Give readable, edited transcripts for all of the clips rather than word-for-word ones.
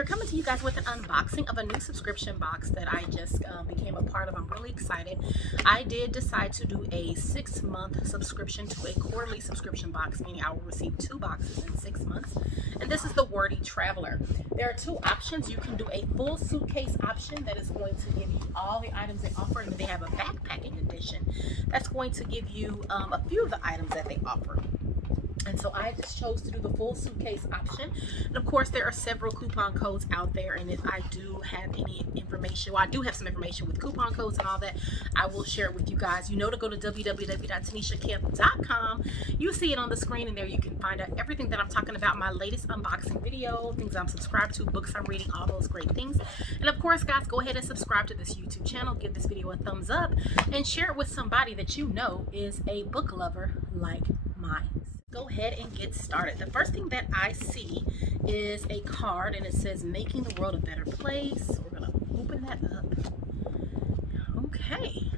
here coming to you guys with an unboxing of a new subscription box that I just became a part of. I'm really excited. I did decide to do a 6-month subscription to a quarterly subscription box, meaning I will receive 2 boxes in 6 months. And this is the Wordy Traveler. There are 2 options. You can do a full suitcase option that is going to give you all the items they offer, and then they have a backpacking edition that's going to give you a few of the items that they offer. And so I just chose to do the full suitcase option. And of course, there are several coupon codes out there. And if I do have any information, well, I do have some information with coupon codes and all that, I will share it with you guys. You know to go to www.tanishakemp.com. You see it on the screen, and there you can find out everything that I'm talking about, my latest unboxing video, things I'm subscribed to, books I'm reading, all those great things. And of course, guys, go ahead and subscribe to this YouTube channel. Give this video a thumbs up and share it with somebody that you know is a book lover like mine. Go ahead and get started. The first thing that I see is a card, and it says making the world a better place. We're gonna open that up. Okay,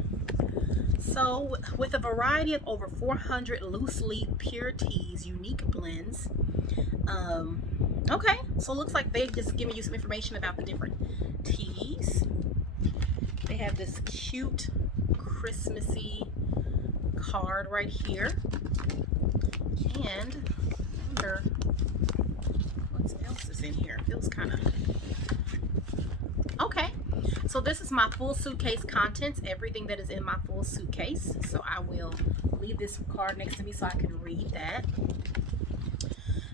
so with a variety of over 400 loose leaf pure teas, unique blends. Okay, so it looks like they've just given you some information about the different teas. They have this cute Christmassy card right here. And I wonder what else is in here. It feels kind of okay. So this is my full suitcase contents, everything that is in my full suitcase. So I will leave this card next to me so I can read that.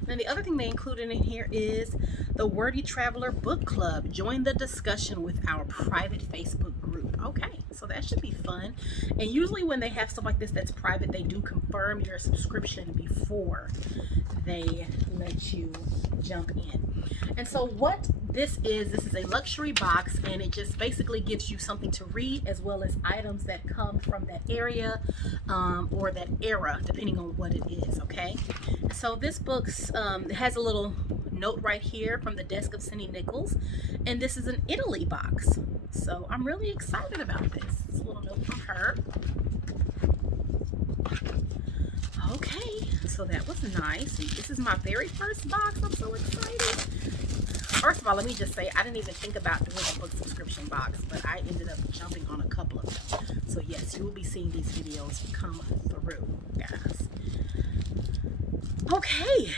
Then the other thing they included in here is the Wordy Traveler Book Club. Join the discussion with our private Facebook group. Okay, so that should be fun. And usually when they have stuff like this that's private, they do confirm your subscription before they let you jump in. And so what this is a luxury box, and it just basically gives you something to read as well as items that come from that area or that era, depending on what it is. Okay, so this book has a little note right here from the desk of Cindy Nichols, and this is an Italy box, so I'm really excited about this. It's a little note from her. Okay, so that was nice. This is my very first box. I'm so excited. First of all, let me just say I didn't even think about doing a book subscription box, but I ended up jumping on a couple of them. So yes, you will be seeing these videos come through, guys. Okay,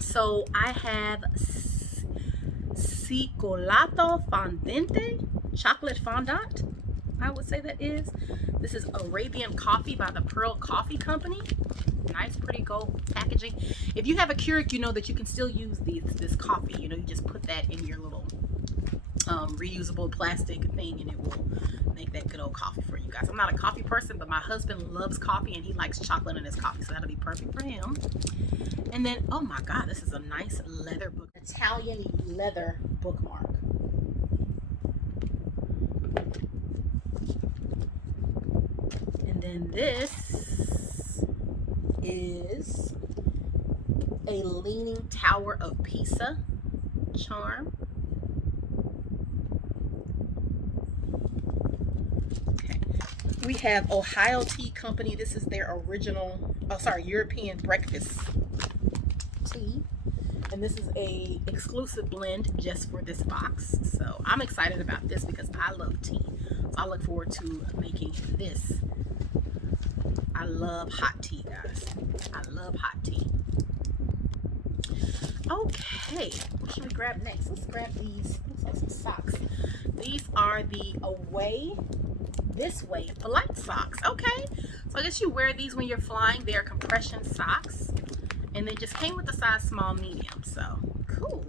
so I have Cioccolato Fondente, chocolate fondant, I would say that is. This is Arabian coffee by the Pearl Coffee Company. Nice, pretty gold packaging. If you have a Keurig, you know that you can still use this coffee. You know, you just put that in your little reusable plastic thing, and it will make that good old coffee for you guys. I'm not a coffee person, but my husband loves coffee, and he likes chocolate in his coffee, so that'll be perfect for him. And then, oh my God, this is a nice leather book, Italian leather bookmark. And then this is a Leaning Tower of Pisa charm. Okay, we have Ohio Tea Company. This is their original, European breakfast tea, and this is a exclusive blend just for this box. So I'm excited about this because I love tea. So I look forward to making this. I love hot tea, guys. I love hot tea. Okay, what should we grab next? Let's grab these. Looks like some socks. These are the This Way flight socks. Okay, so I guess you wear these when you're flying. They are compression socks, and they just came with the size small, medium. So cool.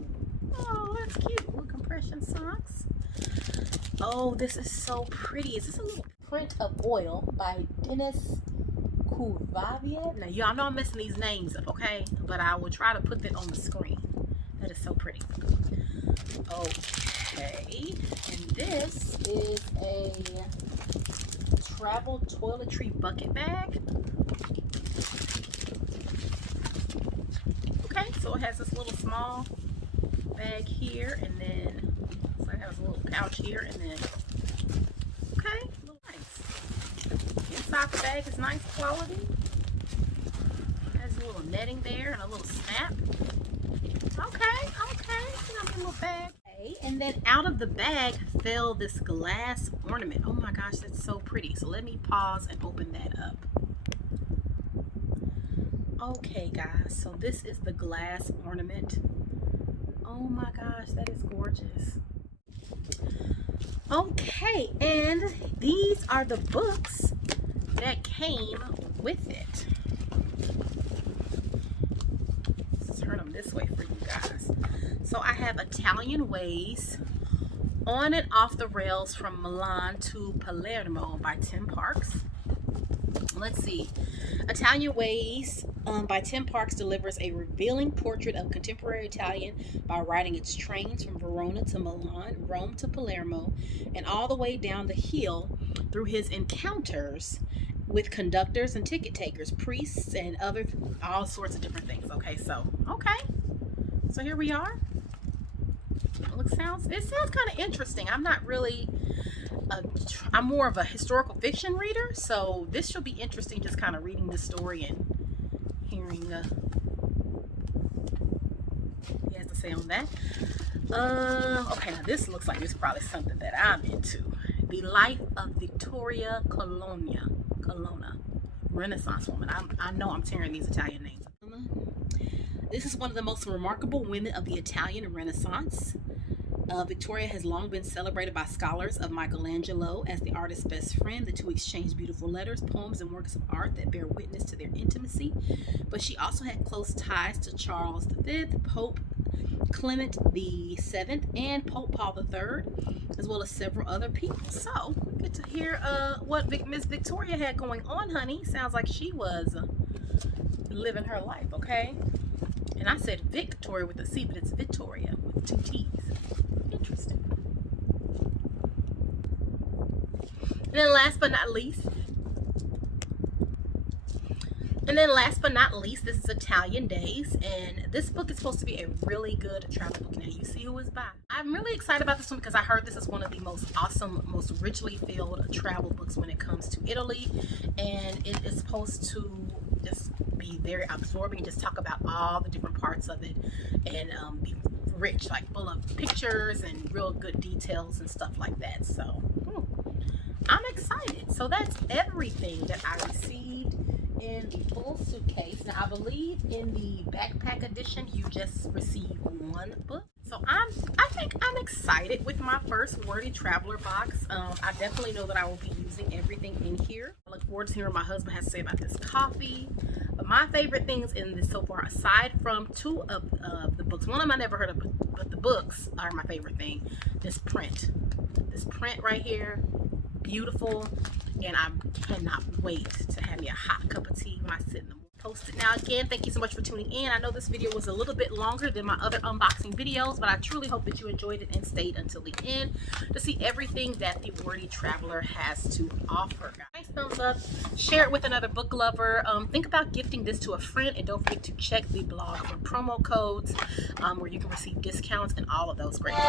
Oh, that's cute. Little compression socks. Oh, this is so pretty. Is this a little print of oil by Dennis Kuvavia? Now, y'all know I'm messing these names up, okay? But I will try to put that on the screen. That is so pretty. Okay, and this is a travel toiletry bucket bag. Okay, so it has this little small bag here, and then so it has a little pouch here, and then okay, a little nice. Inside the bag is nice quality. Has a little netting there and a little snap. Okay, got a little bag. And then out of the bag fell this glass ornament. Oh my gosh, that's so pretty. So let me pause and open that up. Okay guys, so this is the glass ornament. Oh my gosh, that is gorgeous. Okay, and these are the books that came with it. Let's turn them this way for you guys. So I have Italian Ways, On and Off the Rails from Milan to Palermo by Tim Parks. Let's see. Italian Ways by Tim Parks delivers a revealing portrait of contemporary Italian by riding its trains from Verona to Milan, Rome to Palermo, and all the way down the hill through his encounters with conductors and ticket takers, priests, and all sorts of different things. Okay, so here we are. It sounds kind of interesting. I'm not really I'm more of a historical fiction reader, so this should be interesting, just kind of reading the story and hearing he has to say on that. Okay, now this looks like it's probably something that I'm into. The Life of Victoria Colonna, Renaissance woman. I know I'm tearing these Italian names. This is one of the most remarkable women of the Italian Renaissance. Victoria has long been celebrated by scholars of Michelangelo as the artist's best friend. The two exchanged beautiful letters, poems, and works of art that bear witness to their intimacy. But she also had close ties to Charles V, Pope Clement VII, and Pope Paul III, as well as several other people. So we get to hear what Miss Victoria had going on, honey. Sounds like she was living her life, okay? And I said Victoria with a C, but it's Victoria with 2 T's. Interesting. And then last but not least, this is Italian Days, and this book is supposed to be a really good travel book. Now you see who it's by. I'm really excited about this one because I heard this is one of the most awesome, most richly filled travel books when it comes to Italy, and it is supposed to just be very absorbing, just talk about all the different parts of it, and be rich, like full of pictures and real good details and stuff like that. So I'm excited. So that's everything that I received in the full suitcase. Now I believe in the backpack edition you just receive 1 book. So I think I'm excited with my first Wordy Traveler box. I definitely know that I will be using everything in here. I look forward to hearing what my husband has to say about this coffee. But my favorite things in this so far, aside from 2 of the books, one of them I never heard of, but the books are my favorite thing. This print right here, beautiful, and I cannot wait to have me a hot cup of tea when I sit in the morning. Post it. Now again, thank you so much for tuning in. I know this video was a little bit longer than my other unboxing videos, but I truly hope that you enjoyed it and stayed until the end to see everything that the Wordy Traveler has to offer. Nice thumbs up, share it with another book lover. Think about gifting this to a friend, and don't forget to check the blog for promo codes where you can receive discounts and all of those great things.